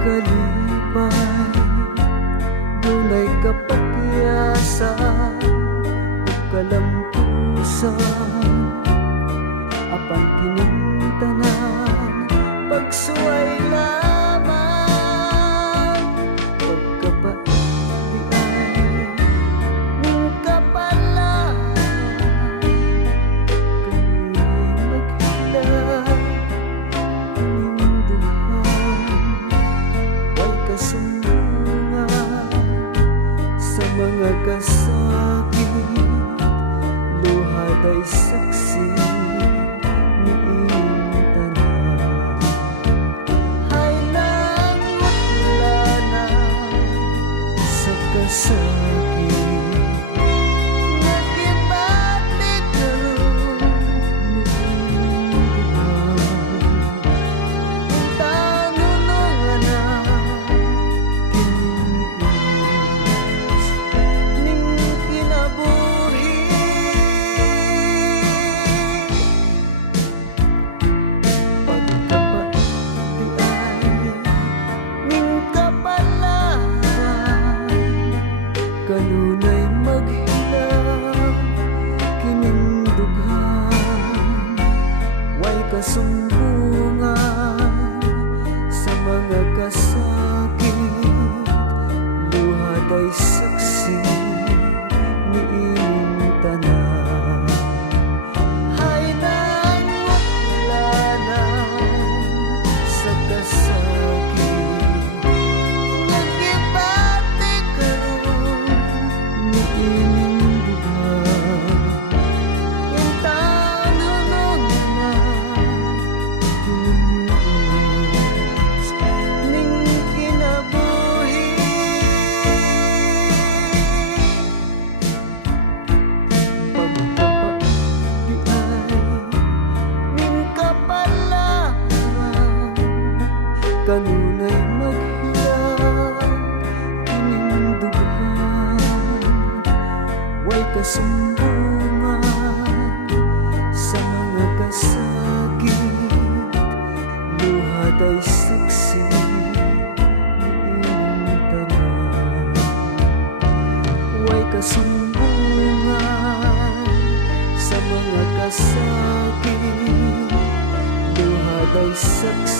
kalipay, dunay kapagyasan ug kalampusan, apan kining tanan pagsuway lamang. Pagkapaian ng kapalaan, kanunay maghilang kaninduhan, way kasumbungan sa mga kasakit, luhad ay saksi ni inyong tanan. Hay nangutla na sa kasakit, nagibati karon ni inyong duha. Tanunungan na kining unos ning kinabuhi. Kanunay maghilang kining dughan, way kasumbungan sa mga kasakit, luhad ay saksi ni inyong tanan. Hay nangutlanan sa kasakit, nagibati karon ni inyong duhan. Yung tanunungan na kining unos ning kinabuhi. Pagkapaian ning kapalaran, kanunay maghilang kining dughan, way kasumbungan sa mga kasakit, luhad ay saksi ni inyong tanan. Way kasumbungan sa mga kasakit, luhad ay saksi